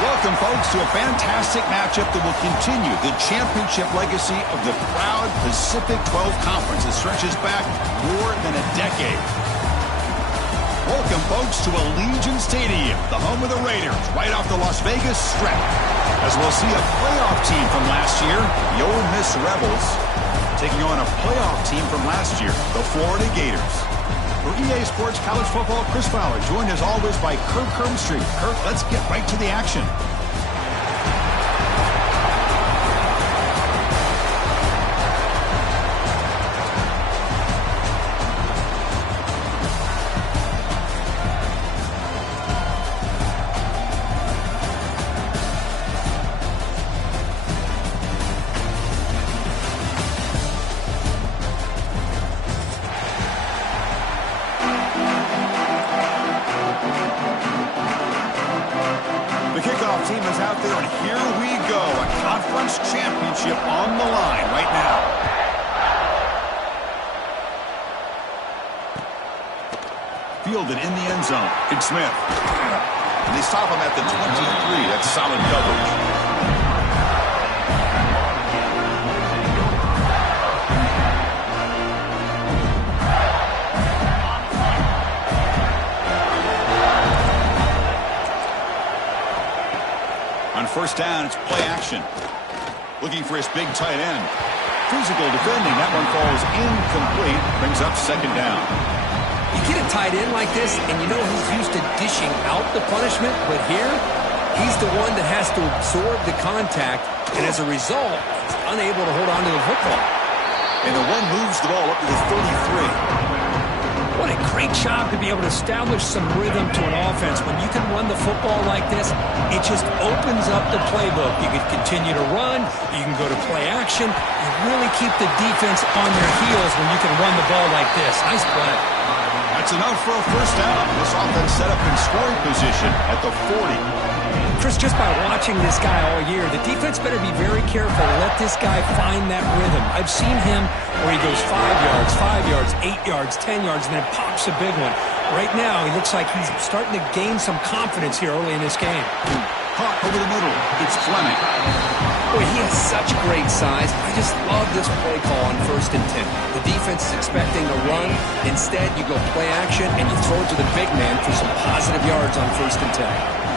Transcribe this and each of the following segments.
Welcome, folks, to a fantastic matchup that will continue the championship legacy of the proud Pacific 12 Conference that stretches back more than a decade. Welcome, folks, to Allegiant Stadium, the home of the Raiders, right off the Las Vegas Strip, as we'll see a playoff team from last year, the Ole Miss Rebels, taking on a playoff team from last year, the Florida Gators. For EA Sports College Football, Chris Fowler, joined as always by Kirk Herbstreit. Kirk, let's get right to the action. Team is out there, and here we go. A conference championship on the line right now. Fielded in the end zone. It's Smith. And they stop him at the 23. That's solid coverage. On first down, it's play action. Looking for his big tight end. Physical defending. That one falls incomplete. Brings up second down. You get a tight end like this, and you know he's used to dishing out the punishment, but here, he's the one that has to absorb the contact, and as a result, he's unable to hold on to the football. And the one moves the ball up to the 33. What a great job to be able to establish some rhythm to an offense. When you can run the football like this, it just opens up the playbook. You can continue to run. You can go to play action. You really keep the defense on their heels when you can run the ball like this. Nice play. That's enough for a first down. This offense set up in scoring position at the 40. Chris, just by watching this guy all year, the defense better be very careful to let this guy find that rhythm. I've seen him where he goes 5 yards, 8 yards, 10 yards, and then pops a big one. Right now, he looks like he's starting to gain some confidence here early in this game. Caught over the middle. It's Fleming. Boy, he has such great size. I just love this play call on 1st and 10. The defense is expecting a run. Instead, you go play action, and you throw it to the big man for some positive yards on 1st and 10.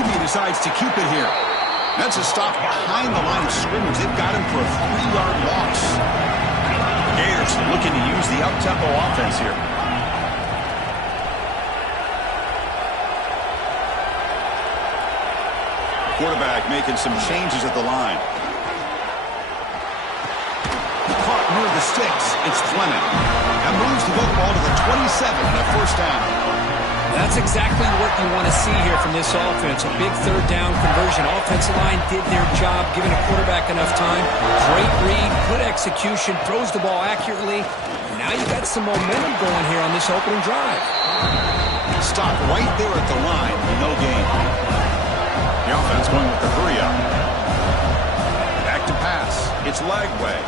He decides to keep it here. That's a stop behind the line of scrimmage. They've got him for a 3-yard loss. The Gators looking to use the up-tempo offense here. Quarterback making some changes at the line. Caught near the sticks. It's Fleming. That moves the football to the 27 and a first down. That's exactly what you want to see here from this offense. A big third down conversion. Offensive line did their job, giving a quarterback enough time. Great read, good execution, throws the ball accurately. Now you got some momentum going here on this opening drive. Stop right there at the line. No gain. The offense going with the hurry up. Back to pass. It's Lagway.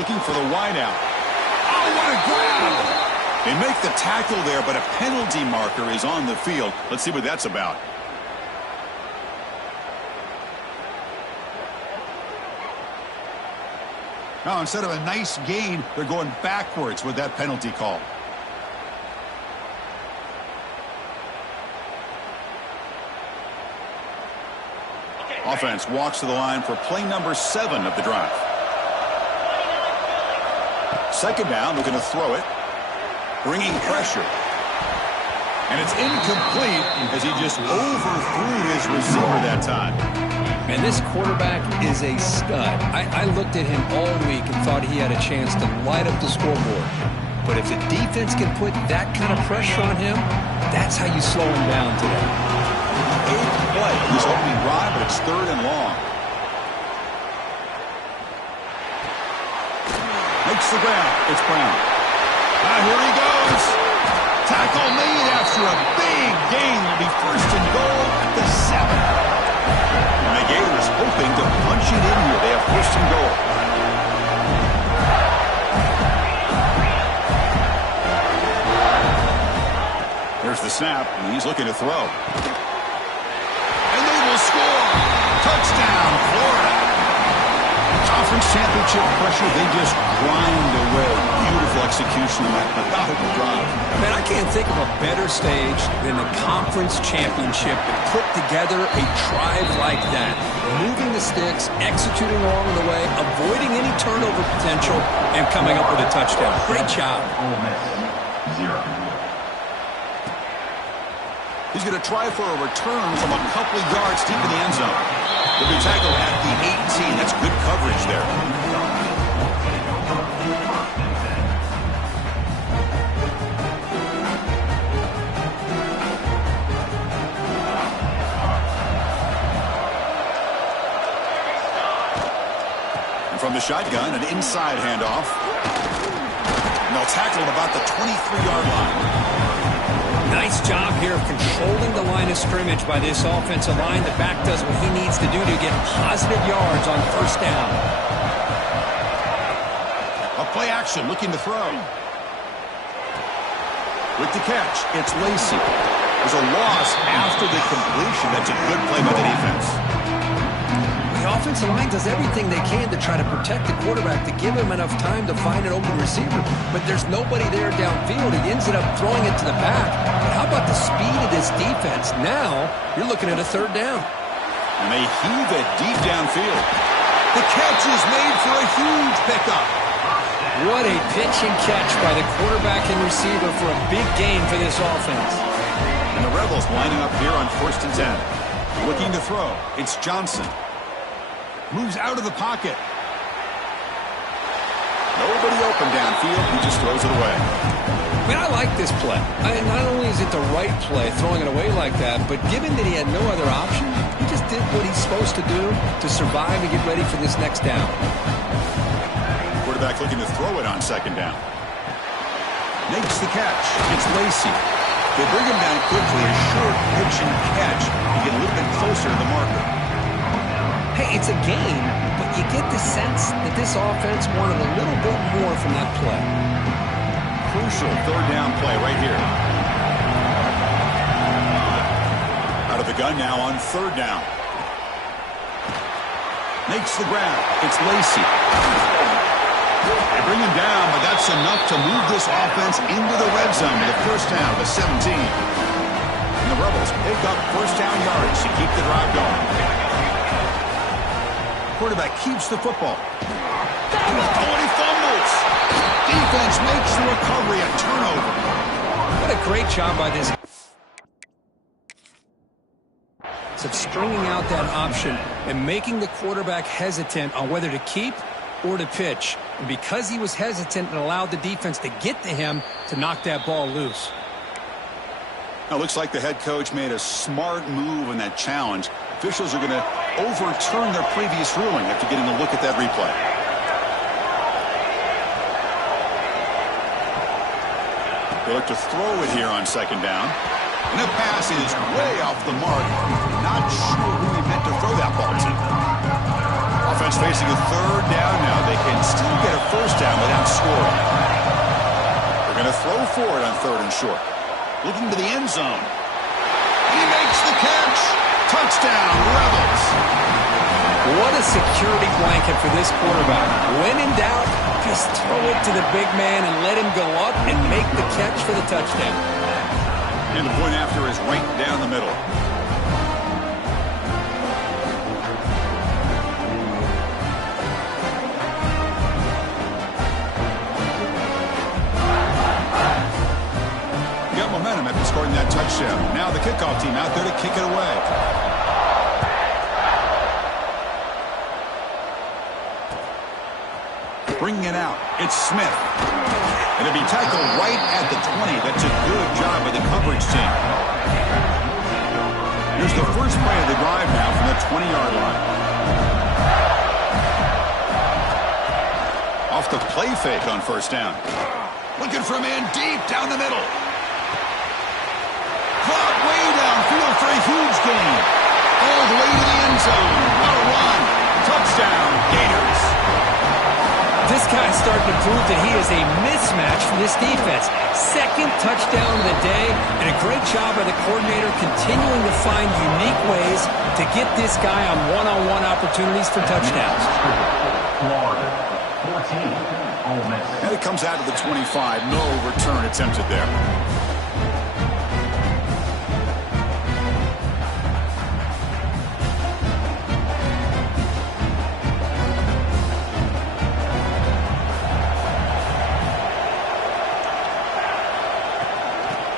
Looking for the wideout. Oh, what a grab! They make the tackle there, but a penalty marker is on the field. Let's see what that's about. Now, instead of a nice gain, they're going backwards with that penalty call. Offense walks to the line for play number 7 of the drive. Second down, looking to throw it. Bringing pressure. And it's incomplete as he just overthrew his receiver that time. Man, this quarterback is a stud. I looked at him all week and thought he had a chance to light up the scoreboard. But if the defense can put that kind of pressure on him, that's how you slow him down today. 8th play of this opening drive, but it's 3rd and long. Makes the ground. It's Brown. Here he goes. Tackle made after a big gain. Will be 1st and goal at the 7. And the Gators hoping to punch it in here. They have 1st and goal. There's the snap, and he's looking to throw. Conference championship pressure, they just grind away. Beautiful execution on that methodical drive. Man, I can't think of a better stage than the conference championship to put together a drive like that. Moving the sticks, executing along the way, avoiding any turnover potential, and coming up with a touchdown. Great job. He's going to try for a return from a couple of yards deep in the end zone. He'll be tackled at the 18. That's good coverage there. From the shotgun, an inside handoff. And they'll tackle him about the 23-yard line. Nice job here of controlling the line of scrimmage by this offensive line. The back does what he needs to do to get positive yards on first down. A play action, looking to throw. With the catch, it's Lacy. There's a loss after the completion. That's a good play by the defense. The offensive line does everything they can to try to protect the quarterback, to give him enough time to find an open receiver. But there's nobody there downfield. He ends up throwing it to the back. But how about the speed of this defense? Now you're looking at a third down. And they heave it deep downfield. The catch is made for a huge pickup. What a pitch and catch by the quarterback and receiver for a big gain for this offense. And the Rebels lining up here on 1st and 10. Looking to throw. It's Johnson. Moves out of the pocket. Nobody open downfield. He just throws it away. I mean, I like this play. Not only is it the right play, throwing it away like that, but given that he had no other option, he just did what he's supposed to do to survive and get ready for this next down. Quarterback looking to throw it on 2nd down. Makes the catch. It's Lacy. They bring him down quickly. A short pitch and catch. You get a little bit closer to the marker. Hey, it's a game, but you get the sense that this offense wanted a little bit more from that play. Crucial 3rd down play right here. Out of the gun now on 3rd down. Makes the grab. It's Lacy. They bring him down, but that's enough to move this offense into the red zone with a first down to 17. And the Rebels pick up first down yards to keep the drive going. Quarterback keeps the football. Oh, and he fumbles. Defense makes the recovery, a turnover. What a great job by this. Of stringing out that option and making the quarterback hesitant on whether to keep or to pitch. And because he was hesitant and allowed the defense to get to him to knock that ball loose. Now, it looks like the head coach made a smart move in that challenge. Officials are going to overturn their previous ruling after getting a look at that replay. They look to throw it here on 2nd down. And the pass is way off the mark. Not sure who he meant to throw that ball to. Offense facing a 3rd down now. They can still get a first down without scoring. They're going to throw for it on 3rd and short. Looking to the end zone. He makes the catch. Touchdown, Rebels. What a security blanket for this quarterback. When in doubt, just throw it to the big man and let him go up and make the catch for the touchdown. And the point after is right down the middle. Got momentum after scoring that touchdown. Now the kickoff team out there to kick it away. Bringing it out, it's Smith. And it'll be tackled right at the 20. That's a good job by the coverage team. Here's the first play of the drive now from the 20-yard line. Off the play fake on first down. Looking for a man deep down the middle. Caught way downfield for a huge gain. All the way to the end zone. What a run. Touchdown, Gators. This guy's starting to prove that he is a mismatch for this defense. 2nd touchdown of the day, and a great job by the coordinator continuing to find unique ways to get this guy on one-on-one opportunities for touchdowns. Florida, 14, Ole Miss. And it comes out to the 25. No return attempted there.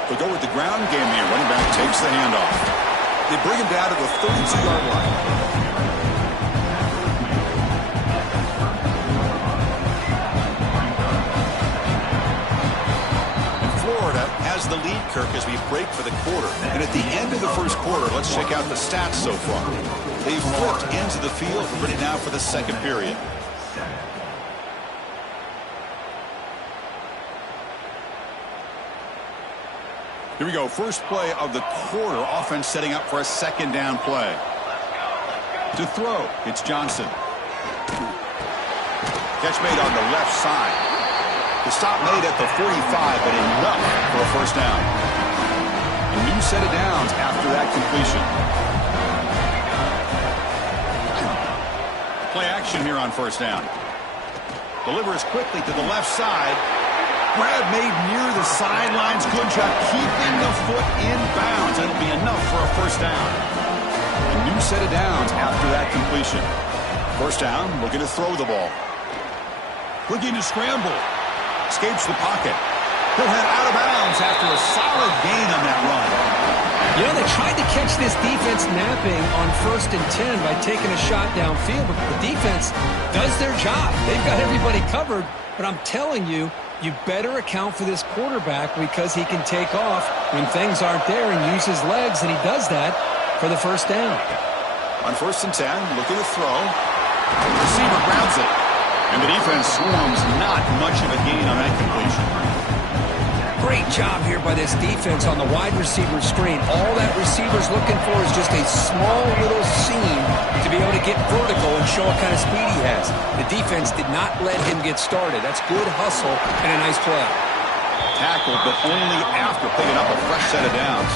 They go with the ground game here. Running back takes the handoff. They bring him down to the 32-yard line. And Florida has the lead, Kirk, as we break for the quarter. And at the end of the first quarter, let's check out the stats so far. They've flipped into the field, ready now for the second period. Here we go. First play of the quarter. Offense setting up for a second down play. To throw, it's Johnson. Catch made on the left side. The stop made at the 45, but enough for a first down. A new set of downs after that completion. Play action here on first down. Delivers quickly to the left side. Grab made near the sidelines. Good job keeping the foot in bounds. That'll be enough for a first down. A new set of downs after that completion. First down, looking to throw the ball. Looking to scramble. Escapes the pocket. He'll head out of bounds after a solid gain on that run. You know, they tried to catch this defense napping on 1st and 10 by taking a shot downfield, but the defense does their job. They've got everybody covered, but I'm telling you, you better account for this quarterback because he can take off when things aren't there and use his legs, and he does that for the first down. On 1st and 10, looking to throw. The receiver grabs it, and the defense swarms. Not much of a gain on that completion. Great job here by this defense on the wide receiver screen. All that receiver's looking for is just a small little seam to be able to get vertical and show what kind of speed he has. The defense did not let him get started. That's good hustle and a nice play. Tackled, but only after picking up a fresh set of downs.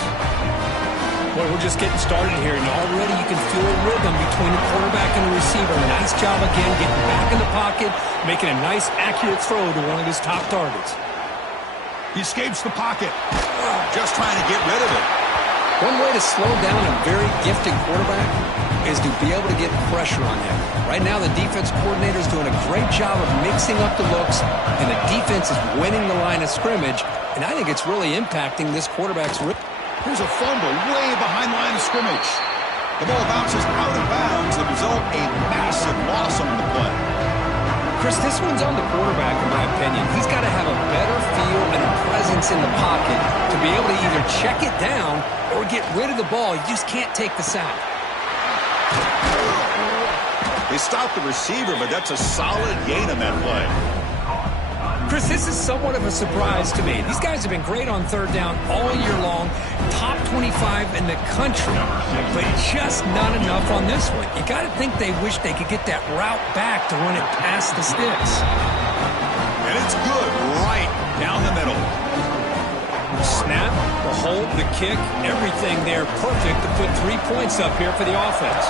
Boy, we're just getting started here, and already you can feel a rhythm between the quarterback and the receiver. Nice job again getting back in the pocket, making a nice, accurate throw to one of his top targets. He escapes the pocket. Just trying to get rid of it. One way to slow down a very gifted quarterback is to be able to get pressure on him. Right now, the defense coordinator is doing a great job of mixing up the looks, and the defense is winning the line of scrimmage, and I think it's really impacting this quarterback's rhythm. Here's a fumble way behind the line of scrimmage. The ball bounces out of bounds. The result, a massive loss on the play. Chris, this one's on the quarterback, in my opinion. He's got to have a better feel and a presence in the pocket to be able to either check it down or get rid of the ball. You just can't take the sack. They stopped the receiver, but that's a solid gain on that play. Chris, this is somewhat of a surprise to me. These guys have been great on 3rd down all year long, top 25 in the country, but just not enough on this one. You got to think they wish they could get that route back to run it past the sticks. And it's good right down the middle. Snap, the hold, the kick, everything there perfect to put 3 points up here for the offense.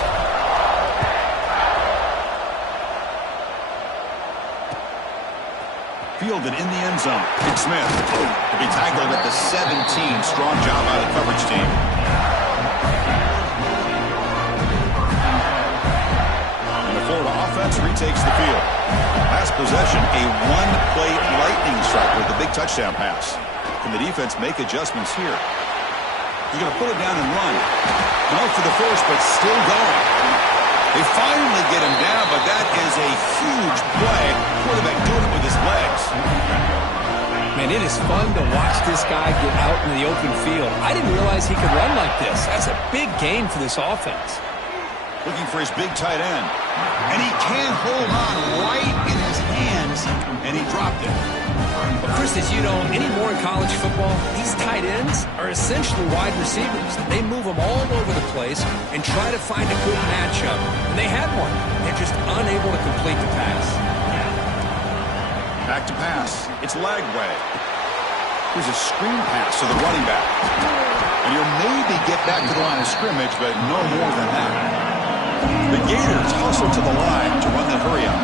Fielded in the end zone. It's Smith to be tackled at the 17. Strong job by the coverage team. And the Florida offense retakes the field. Last possession, a one-play lightning strike with the big touchdown pass. Can the defense make adjustments here? He's going to put it down and run. No for the first, but still going. They finally get him down, but that is a huge play. Quarterback doing it with his legs. Man, it is fun to watch this guy get out in the open field. I didn't realize he could run like this. That's a big gain for this offense. Looking for his big tight end. And he can hold on right in his hands, and he dropped it. But Chris, as you know, anymore in college football, these tight ends are essentially wide receivers. They move them all over the place and try to find a good matchup. And they had one. They're just unable to complete the pass. Back to pass. It's Lagway. Here's a screen pass to the running back. And he'll maybe get back to the line of scrimmage, but no more than that. The Gators hustle to the line to run the hurry up.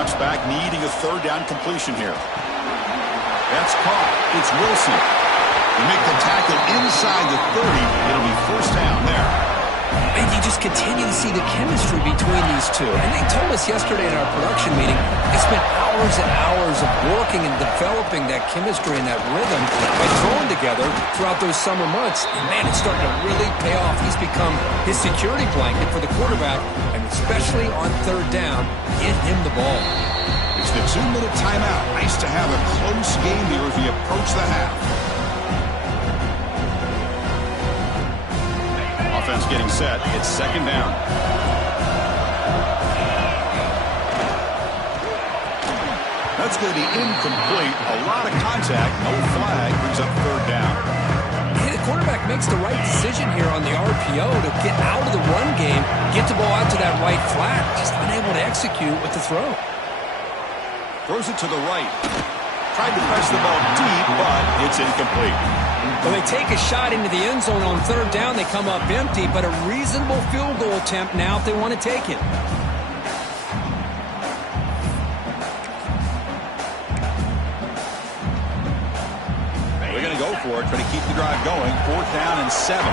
Drops back, needing a third down completion here. That's caught. It's Wilson. They make the tackle inside the 30. It'll be first down there. And you just continue to see the chemistry between these two. And they told us yesterday in our production meeting, they spent hours and hours of working and developing that chemistry and that rhythm by throwing together throughout those summer months. And man, it's starting to really pay off. He's become his security blanket for the quarterback, and especially on third down, get him the ball. It's the 2-minute timeout. Nice to have a close game here as we approach the half. Offense getting set. It's second down. That's going to be incomplete. A lot of contact. No flag. Brings up third down. Hey, the quarterback makes the right decision here on the RPO to get out of the run game, get the ball out to that right flat. Just unable to execute with the throw. Throws it to the right. Tried to press the ball deep, but it's incomplete. When they take a shot into the end zone on third down, they come up empty, but a reasonable field goal attempt now if they want to take it. They're going to go for it, trying to keep the drive going. Fourth down and 7.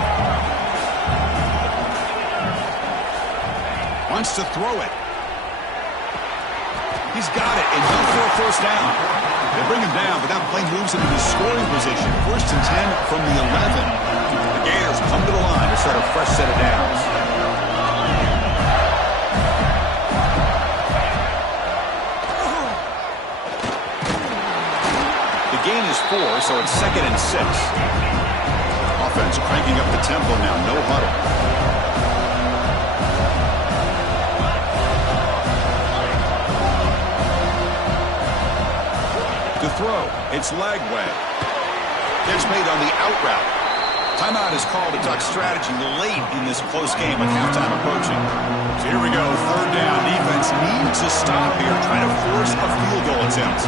Wants to throw it. He's got it, and done for a first down. They bring him down, but that play moves him into scoring position. First and 10 from the 11. The Gators come to the line to start a fresh set of downs. The gain is 4, so it's second and 6. Offense cranking up the tempo now. No huddle. To throw, it's Lagway. Catch made on the out route. Timeout is called to duck strategy late in this close game with halftime approaching. So here we go, third down. Defense needs a stop here, trying to force a field goal attempt.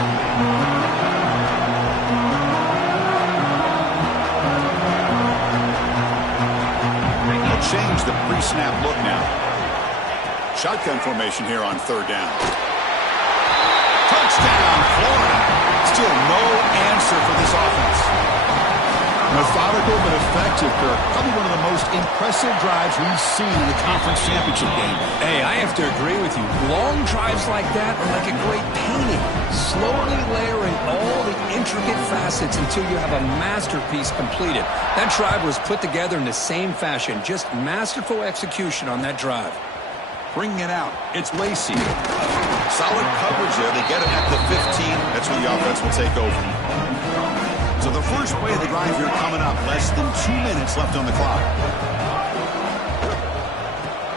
They'll change the pre-snap look now. Shotgun formation here on third down. Touchdown, Florida. Still no answer for this offense. Methodical but effective, Kirk. Probably one of the most impressive drives we've seen in the conference championship game. Hey, I have to agree with you. Long drives like that are like a great painting. Slowly layering all the intricate facets until you have a masterpiece completed. That drive was put together in the same fashion. Just masterful execution on that drive. Bringing it out, it's Lacey. Solid coverage there. They get him at the 15. That's where the offense will take over. So the first play of the drive here coming up. Less than 2 minutes left on the clock.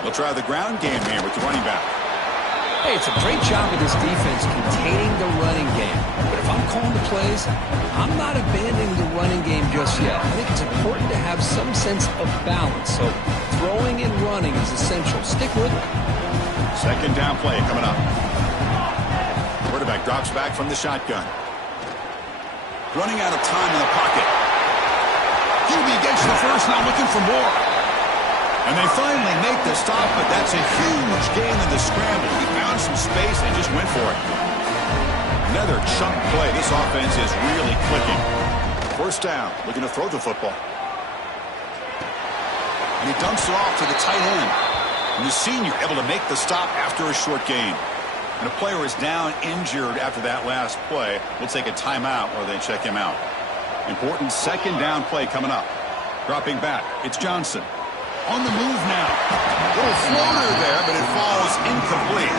They'll try the ground game here with the running back. Hey, it's a great job of this defense containing the running game. But if I'm calling the plays, I'm not abandoning the running game just yet. I think it's important to have some sense of balance. So throwing and running is essential. Stick with it. Second down play coming up. Quarterback drops back from the shotgun. Running out of time in the pocket. QB gets the first, now looking for more. And they finally make the stop, but that's a huge gain in the scramble. He found some space and just went for it. Another chunk play. This offense is really clicking. First down, looking to throw the football. And he dumps it off to the tight end. And the senior able to make the stop after a short gain. And a player is down injured after that last play. We'll take a timeout while they check him out. Important second down play coming up. Dropping back, it's Johnson. On the move now. Little floater there, but it falls incomplete.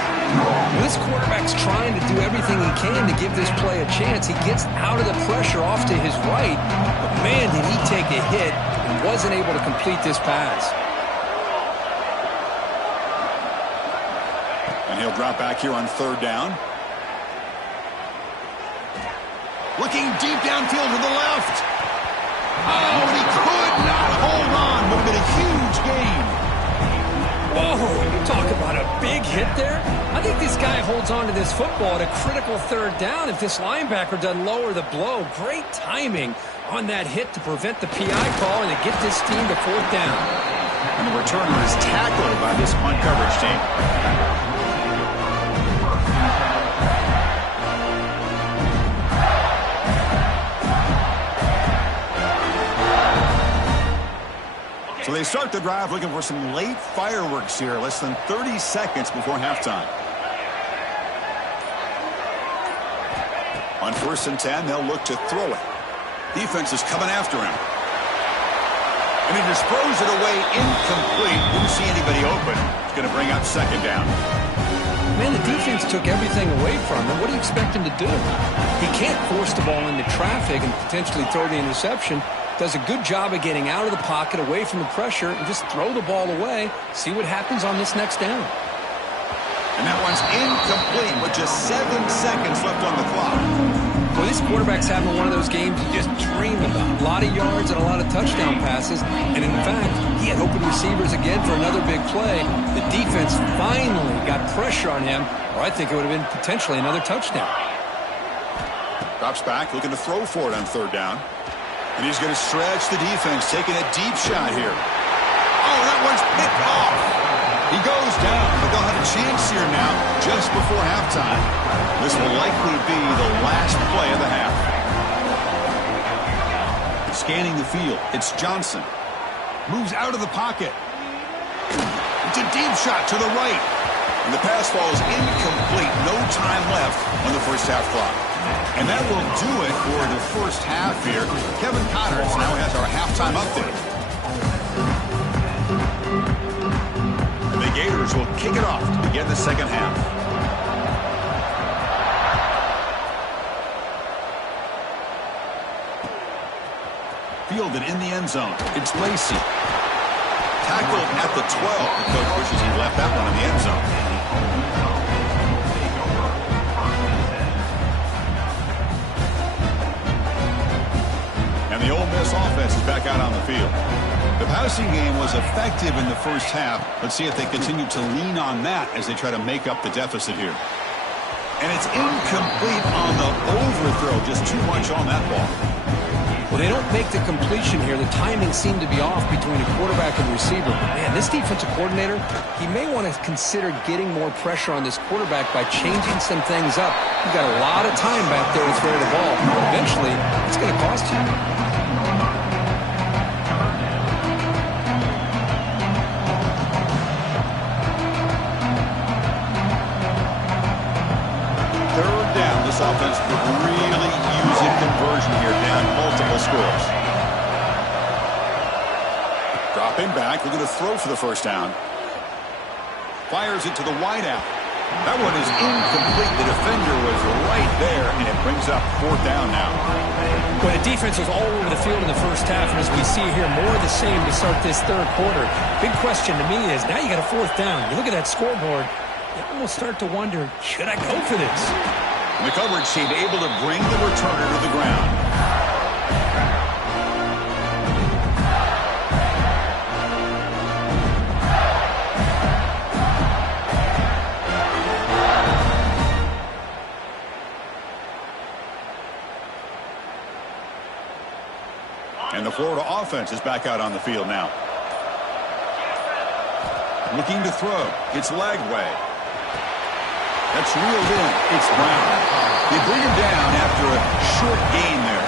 This quarterback's trying to do everything he can to give this play a chance. He gets out of the pressure off to his right, but man, did he take a hit and wasn't able to complete this pass. And he'll drop back here on third down. Looking deep downfield to the left. Oh, and he could not hold on. Would have been a huge gain. Whoa, talk about a big hit there. I think this guy holds on to this football at a critical third down if this linebacker doesn't lower the blow. Great timing on that hit to prevent the PI call and to get this team to fourth down. And the returner is tackled by this punt coverage team. So they start the drive looking for some late fireworks here, less than 30 seconds before halftime. On 1st and 10, they'll look to throw it. Defense is coming after him. And he just throws it away incomplete. Didn't see anybody open. It's going to bring up 2nd down. Man, the defense took everything away from him. What do you expect him to do? He can't force the ball into traffic and potentially throw the interception. Does a good job of getting out of the pocket, away from the pressure, and just throw the ball away. See what happens on this next down. And that one's incomplete with just 7 seconds left on the clock. Well, this quarterback's having one of those games you just dream about. A lot of yards and a lot of touchdown passes. And in fact, he had open receivers again for another big play. The defense finally got pressure on him, or I think it would have been potentially another touchdown. Drops back, looking to throw for it on 3rd down. And he's going to stretch the defense, taking a deep shot here. Oh, that one's picked off. He goes down, but they'll have a chance here now just before halftime. This will likely be the last play of the half. Scanning the field, it's Johnson. Moves out of the pocket. It's a deep shot to the right. And the pass falls incomplete. No time left on the first half clock. And that will do it for the first half here. Kevin Connors now has our halftime update. The Gators will kick it off to begin the second half. Fielded in the end zone. It's Lacey. Tackled at the 12. The coach wishes he left that one in the end zone. And the Ole Miss offense is back out on the field. The passing game was effective in the first half. Let's see if they continue to lean on that as they try to make up the deficit here. And it's incomplete on the overthrow. Just too much on that ball. Well, they don't make the completion here. The timing seemed to be off between a quarterback and receiver. But, man, this defensive coordinator, he may want to consider getting more pressure on this quarterback by changing some things up. You've got a lot of time back there to throw the ball. Eventually, it's going to cost you. This offense could really use a conversion here, down multiple scores. Dropping back, looking to throw for the first down. Fires it to the wideout. That one is incomplete. The defender was right there, and it brings up 4th down now. Well, the defense was all over the field in the first half, and as we see here, more of the same to start this 3rd quarter. Big question to me is, now you got a 4th down. You look at that scoreboard, you almost start to wonder, should I go for this? The coverage team able to bring the returner to the ground. And the Florida offense is back out on the field now. Looking to throw. It's Lagway. That's reeled in. It's Brown. They bring him down after a short gain there.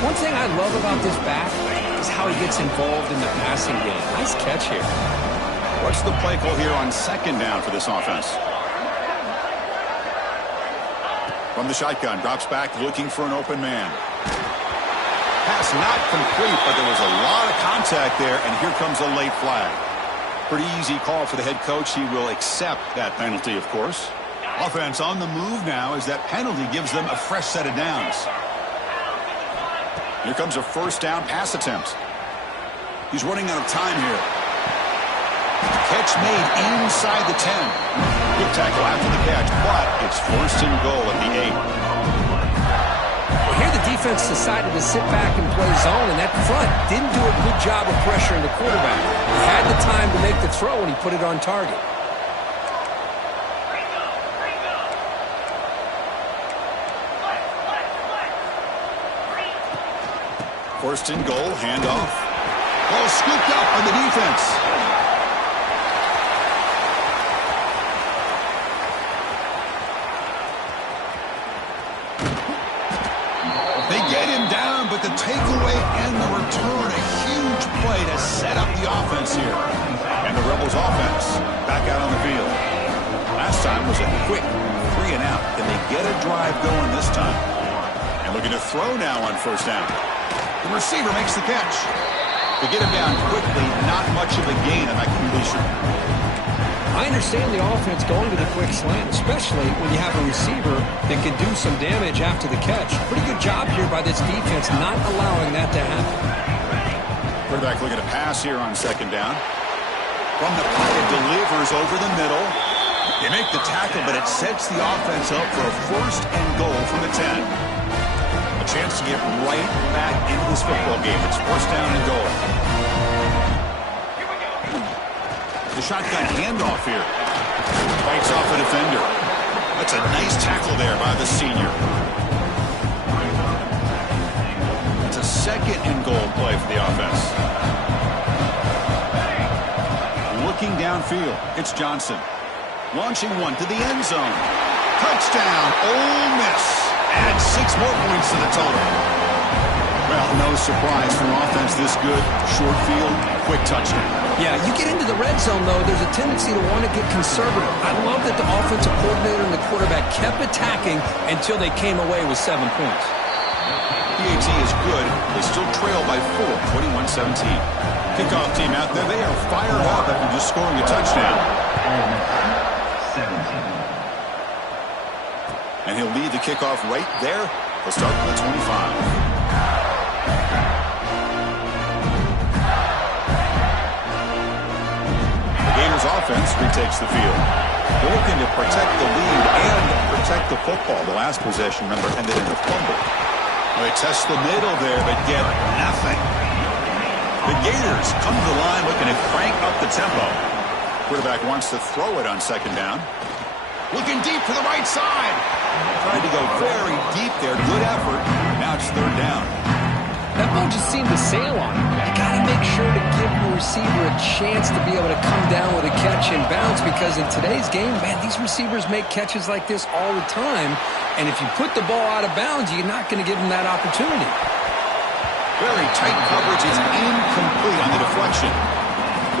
One thing I love about this back is how he gets involved in the passing game. Nice catch here. What's the play call here on 2nd down for this offense? From the shotgun, drops back looking for an open man. Pass not complete, but there was a lot of contact there, and here comes a late flag. Pretty easy call for the head coach. He will accept that penalty, of course. Offense on the move now as that penalty gives them a fresh set of downs. Here comes a 1st down pass attempt. He's running out of time here. Catch made inside the 10. Good tackle after the catch, but it's 1st and goal at the 8. Well, here the defense decided to sit back and play zone, and that front didn't do a good job of pressuring the quarterback. He had the time to make the throw, and he put it on target. First and goal, handoff. Ball scooped up on the defense. They get him down, but the takeaway and the return. A huge play to set up the offense here. And the Rebels offense back out on the field. Last time was a quick 3 and out. Can they get a drive going this time? And looking to throw now on first down. The receiver makes the catch. To get him down quickly, not much of a gain on that completion. I understand the offense going to the quick slant, especially when you have a receiver that can do some damage after the catch. Pretty good job here by this defense not allowing that to happen. Quarterback looking to pass here on second down. From the pocket, delivers over the middle. They make the tackle, but it sets the offense up for a first and goal from the 10. A chance to get right back into this football game. It's first down and goal. The shotgun handoff here. Fights off a defender. That's a nice tackle there by the senior. It's a second and goal play for the offense. Looking downfield, it's Johnson. Launching one to the end zone. Touchdown, Ole Miss. Adds 6 more points to the total. Well, no surprise for an offense this good. Short field, quick touchdown. Yeah, you get into the red zone, though, there's a tendency to want to get conservative. I love that the offensive coordinator and the quarterback kept attacking until they came away with 7 points. PAT is good. They still trail by 4, 21-17. Kickoff team out there. They are fired up after just scoring a touchdown. 17. And he'll lead the kickoff right there. He'll start from the 25. Gators offense retakes the field. They're looking to protect the lead and protect the football. The last possession, remember, ended in a fumble. Well, they test the middle there, but get nothing. The Gators come to the line looking to crank up the tempo. Quarterback wants to throw it on second down. Looking deep to the right side. Tried to go very deep there. Good effort. Now it's third down. That ball just seemed to sail on him. You got to make sure to give your receiver a chance to be able to come down with a catch and bounce, because in today's game, man, these receivers make catches like this all the time. And if you put the ball out of bounds, you're not going to give them that opportunity. Very tight coverage. It's incomplete on the deflection.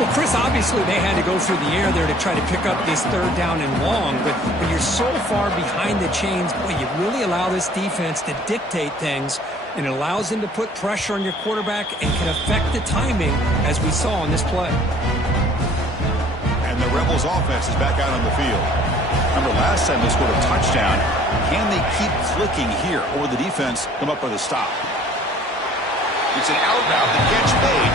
Well, Chris, obviously they had to go through the air there to try to pick up this third down and long, but when you're so far behind the chains, boy, you really allow this defense to dictate things, and it allows them to put pressure on your quarterback and can affect the timing, as we saw in this play. And the Rebels offense is back out on the field. Remember, last time they scored a touchdown. Can they keep clicking here, or the defense come up with a stop? It's an out route. The catch made.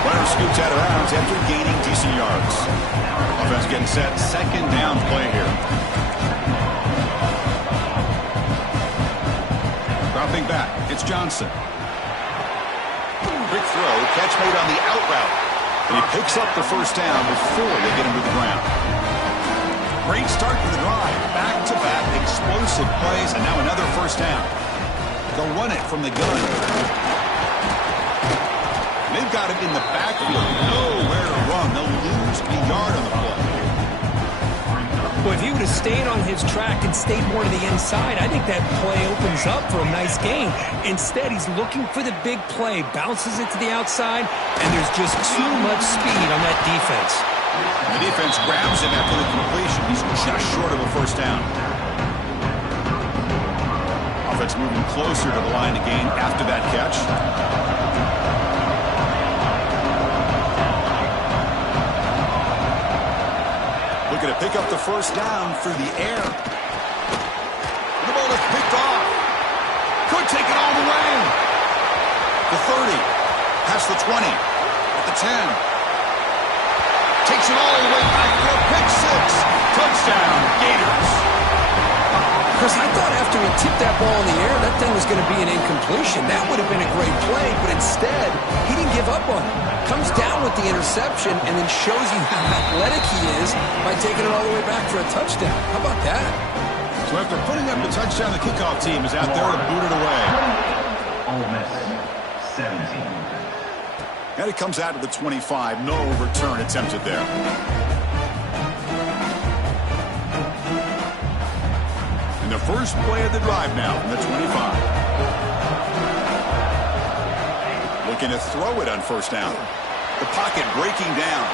Runner scoots out of bounds after gaining decent yards. Offense getting set. Second down play here. Dropping back. It's Johnson. Quick throw. Catch made on the out route. And he picks up the first down before they get him to the ground. Great start to the drive. Back-to-back explosive plays, and now another first down. They'll run it from the gun. They've got him in the backfield. Nowhere to run. They'll lose a yard on the play. Well, if he would have stayed on his track and stayed more to the inside, I think that play opens up for a nice gain. Instead, he's looking for the big play, bounces it to the outside, and there's just too much speed on that defense. The defense grabs him after the completion. He's just short of a first down. Offense moving closer to the line to gain after that catch. Looking to pick up the first down through the air. The ball is picked off. Could take it all the way. The 30. Past the 20. At the 10. Takes it all the way back for a pick six. Touchdown, Gators. Chris, I thought after he tipped that ball in the air, that thing was going to be an incompletion. That would have been a great play, but instead, he didn't give up on it. Comes down with the interception and then shows you how athletic he is by taking it all the way back for a touchdown. How about that? So after putting up the touchdown, the kickoff team is out there to boot it away. Ole Miss, 17. And it comes out to the 25. No return attempted there. And the first play of the drive now from the 25. Looking to throw it on first down. The pocket breaking down.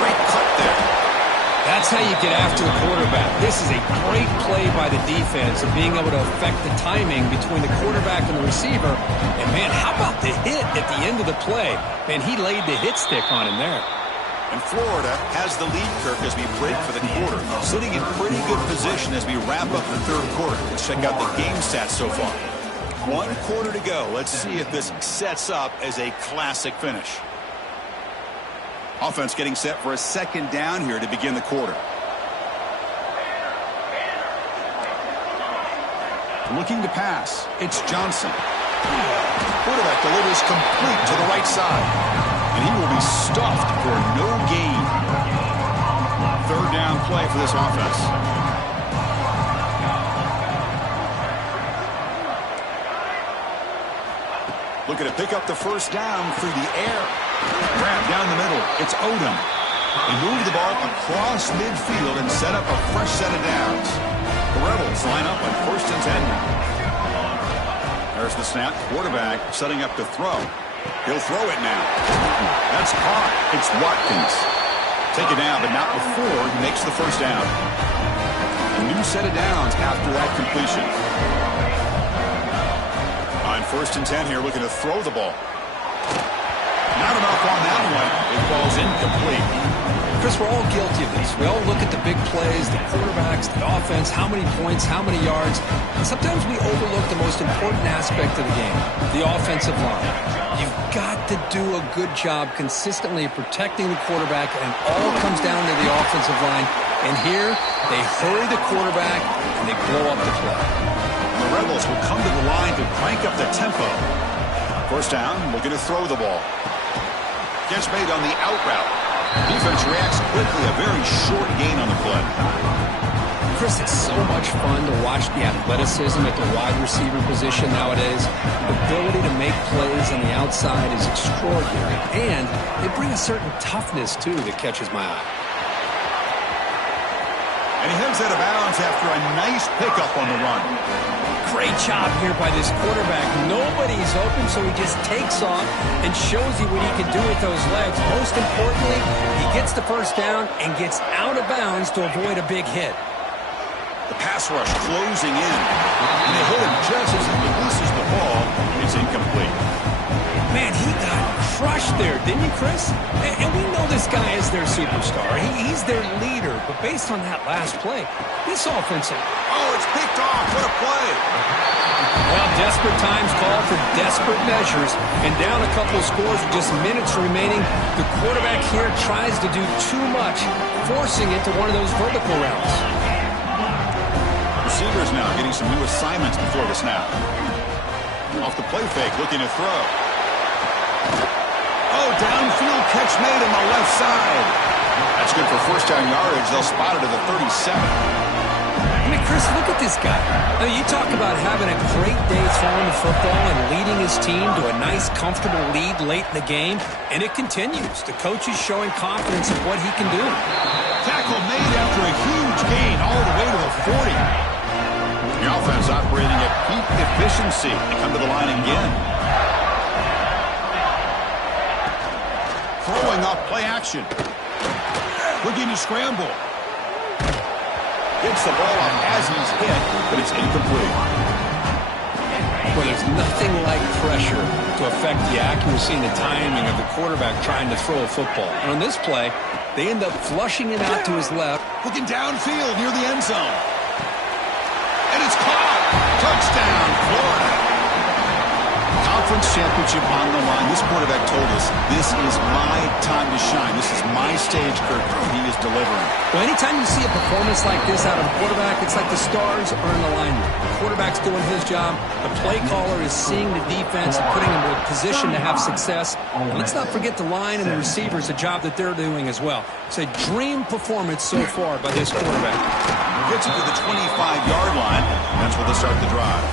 Great cut there. That's how you get after the quarterback. This is a great play by the defense of being able to affect the timing between the quarterback and the receiver. And, man, how about the hit at the end of the play? Man, he laid the hit stick on him there. And Florida has the lead, Kirk, as we break for the quarter. Sitting in pretty good position as we wrap up the third quarter. Let's check out the game stats so far. 1 quarter to go. Let's see if this sets up as a classic finish. Offense getting set for a second down here to begin the quarter. Looking to pass. It's Johnson. Quarterback delivers complete to the right side. And he will be stuffed for no gain. Third down play for this offense. Looking to pick up the first down through the air. Grab down the middle. It's Odom. They move the ball across midfield and set up a fresh set of downs. The Rebels line up on 1st and 10 now. There's the snap. Quarterback setting up to throw. He'll throw it now. That's caught. It's Watkins. Take it down, but not before he makes the first down. A new set of downs after that completion. On 1st and 10 here, looking to throw the ball. Not enough on that one. It falls incomplete. Chris, we're all guilty of this. We all look at the big plays, the quarterbacks, the offense, how many points, how many yards. And sometimes we overlook the most important aspect of the game, the offensive line. You've got to do a good job consistently protecting the quarterback, and it all comes down to the offensive line. And here, they hurry the quarterback, and they blow up the play. The Rebels will come to the line to crank up the tempo. First down, looking to throw the ball. Catch made on the out route. Defense reacts quickly, a very short gain on the play. Chris, it's so much fun to watch the athleticism at the wide receiver position nowadays. The ability to make plays on the outside is extraordinary, and they bring a certain toughness, too, that catches my eye. And he heads out of bounds after a nice pickup on the run. Great job here by this quarterback. Nobody's open, so he just takes off and shows you what he can do with those legs. Most importantly, he gets the first down and gets out of bounds to avoid a big hit. The pass rush closing in. And they hit him just as he releases the ball. It's incomplete. Man, he got crushed there, didn't you, Chris? And we know this guy is their superstar. He's their leader. But based on that last play, this offensive... Oh, it's picked off. What a play. Well, desperate times call for desperate measures. And down a couple of scores with just minutes remaining, the quarterback here tries to do too much, forcing it to one of those vertical routes. Receivers now getting some new assignments before the snap. Off the play fake, looking to throw. Oh, downfield catch made on the left side. That's good for first down yardage. They'll spot it at the 37. I mean, Chris, look at this guy. I mean, you talk about having a great day throwing the football and leading his team to a nice, comfortable lead late in the game, and it continues. The coach is showing confidence in what he can do. Tackle made after a huge gain all the way to the 40. The offense operating at peak efficiency. They come to the line again. Throwing off play action. Looking to scramble. Gets the ball up as he's hit, but it's incomplete. Well, there's nothing like pressure to affect the accuracy and the timing of the quarterback trying to throw a football. And on this play, they end up flushing it out to his left. Looking downfield near the end zone. And it's caught. Touchdown, Florida. Conference championship on the line. This quarterback told us, this is my time to shine. This is my stage, Kirk. He is delivering. Well, anytime you see a performance like this out of a quarterback, it's like the stars are in alignment. The quarterback's doing his job. The play caller is seeing the defense and putting him in a position to have success. And let's not forget the line and the receivers, a job that they're doing as well. It's a dream performance so far by this quarterback. Gets it to the 25-yard line. That's where they start the drive.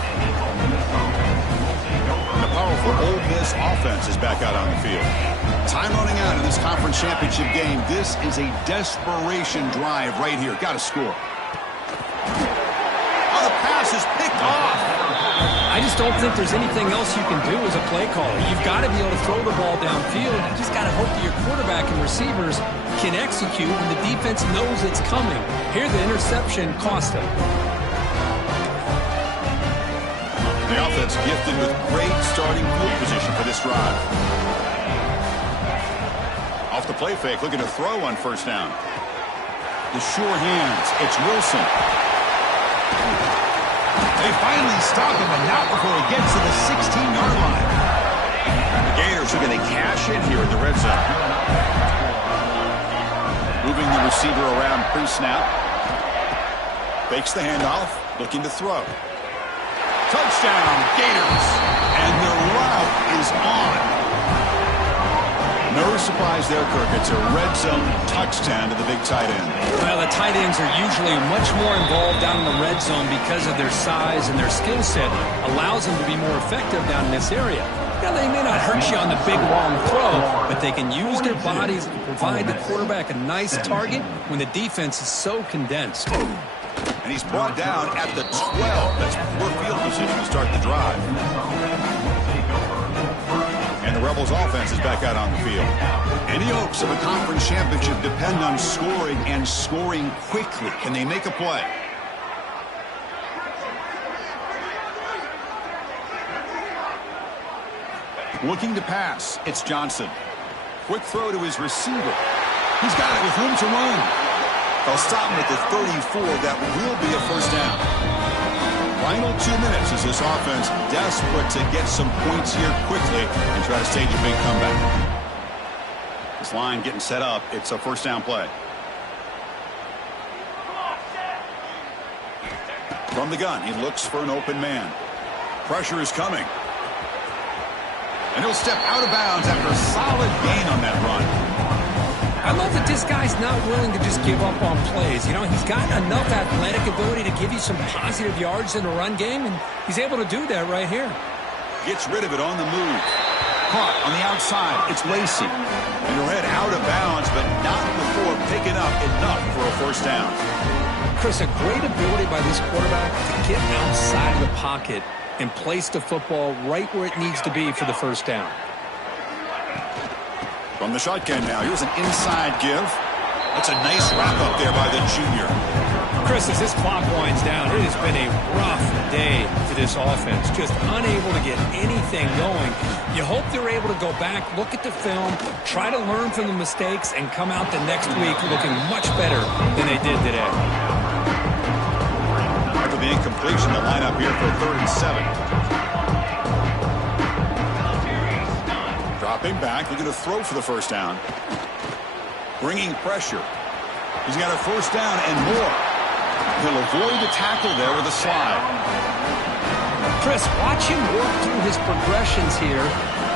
And the powerful Ole Miss offense is back out on the field. Time running out in this conference championship game. This is a desperation drive right here. Got to score. Oh, the pass is picked off. I just don't think there's anything else you can do as a play caller. You've got to be able to throw the ball downfield. You just got to hope that your quarterback and receivers can execute when the defense knows it's coming. Here, the interception cost him. The offense gifted with great starting field position for this drive. Off the play fake, looking to throw on first down. The sure hands, it's Wilson. They finally stop him, and not before he gets to the 16-yard line. The Gators are going to cash in here in the red zone. Moving the receiver around pre-snap. Fakes the handoff, looking to throw. Touchdown, Gators. And their route is on. No surprise there, Kirk. It's a red zone touchdown to the big tight end. Well, the tight ends are usually much more involved down in the red zone because of their size and their skill set allows them to be more effective down in this area. Now, they may not hurt you on the big, long throw, but they can use their bodies to provide the quarterback a nice target when the defense is so condensed. And he's brought down at the 12. That's poor field position to start the drive. And the Rebels offense is back out on the field. Any hopes of a conference championship depend on scoring and scoring quickly. Can they make a play? Looking to pass, it's Johnson. Quick throw to his receiver. He's got it with room to run. They'll stop him at the 34. That will be a first down. Final 2 minutes as this offense desperate to get some points here quickly and try to stage a big comeback. This line getting set up. It's a first down play. From the gun, he looks for an open man. Pressure is coming. And he'll step out of bounds after a solid gain on that run. I love that this guy's not willing to just give up on plays. You know, he's got enough athletic ability to give you some positive yards in the run game, and he's able to do that right here. Gets rid of it on the move. Caught on the outside. It's Lacy. And he'll head out of bounds, but not before picking up enough for a first down. Chris, a great ability by this quarterback to get outside of the pocket and place the football right where it needs to be for the first down. From the shotgun now, here's an inside give. That's a nice wrap-up there by the junior. Chris, as this clock winds down, it has been a rough day for this offense. Just unable to get anything going. You hope they're able to go back, look at the film, try to learn from the mistakes, and come out the next week looking much better than they did today. After the incompletion, the lineup here for 3rd and 7. Dropping back, looking to throw for the first down. Bringing pressure. He's got a first down and more. He'll avoid the tackle there with a slide. Chris, watch him work through his progressions here.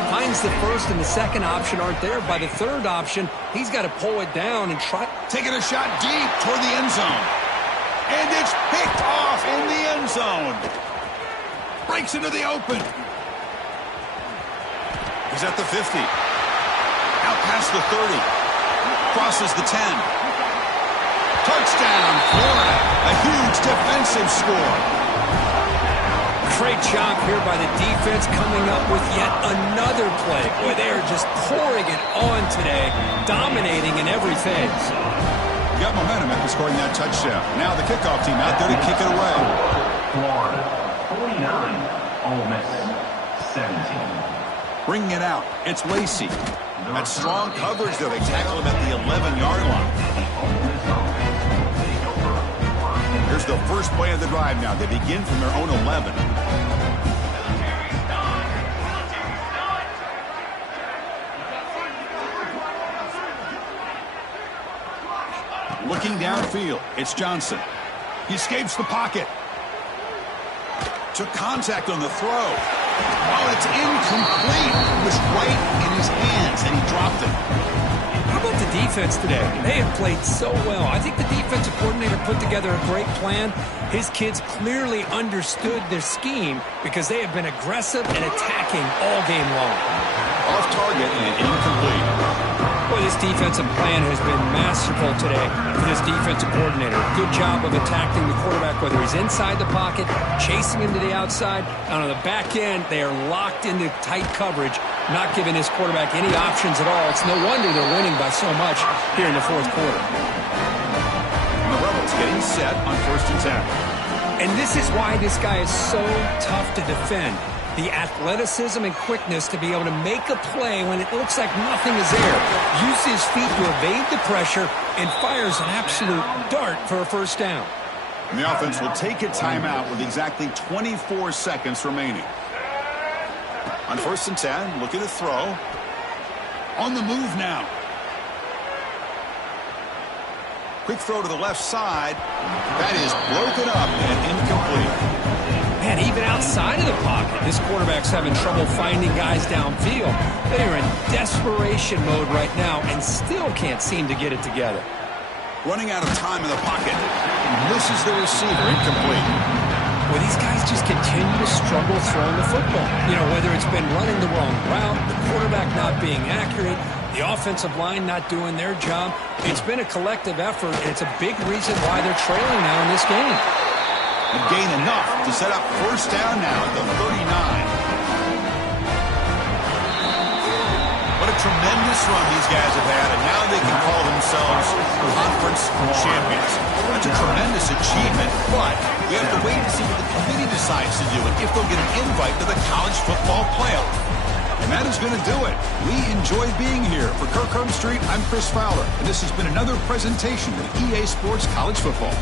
Finds the first and the second option aren't there. By the third option, he's got to pull it down and try. Taking a shot deep toward the end zone. And it's picked off in the end zone. Breaks into the open. He's at the 50. Out past the 30. Crosses the 10. Touchdown, Florida. A huge defensive score. Great job here by the defense coming up with yet another play. Boy, they are just pouring it on today, dominating in every phase. Got momentum after scoring that touchdown. Now the kickoff team out there to kick it away. Florida 49, Ole Miss 17. Bringing it out, it's Lacy. That strong coverage, though. They tackle him at the 11-yard line. Here's the first play of the drive now. They begin from their own 11. Looking downfield, it's Johnson. He escapes the pocket. Took contact on the throw. Oh, it's incomplete. It was right in his hands, and he dropped it. How about the defense today? They have played so well. I think the defensive coordinator put together a great plan. His kids clearly understood their scheme because they have been aggressive and attacking all game long. Off target and incomplete. Boy, this defensive plan has been masterful today for this defensive coordinator. Good job of attacking the quarterback, whether he's inside the pocket, chasing him to the outside, and on the back end, they are locked into tight coverage, not giving his quarterback any options at all. It's no wonder they're winning by so much here in the fourth quarter. The Rebels getting set on 1st and 10. And this is why this guy is so tough to defend. The athleticism and quickness to be able to make a play when it looks like nothing is there. Uses his feet to evade the pressure and fires an absolute dart for a first down. And the offense will take a timeout with exactly 24 seconds remaining. On 1st and 10, looking to throw. On the move now. Quick throw to the left side. That is broken up and incomplete. Man, even outside of the pocket, this quarterback's having trouble finding guys downfield. They are in desperation mode right now and still can't seem to get it together. Running out of time in the pocket. Misses the receiver, incomplete. Well, these guys just continue to struggle throwing the football. You know, whether it's been running the wrong route, the quarterback not being accurate, the offensive line not doing their job. It's been a collective effort, and it's a big reason why they're trailing now in this game. And gain enough to set up first down now at the 39. What a tremendous run these guys have had, and now they can call themselves conference champions. That's a tremendous achievement, but we have to wait to see what the committee decides to do and if they'll get an invite to the college football playoff. And that is going to do it. We enjoy being here. For Kirk Street, I'm Chris Fowler, and this has been another presentation of EA Sports College Football.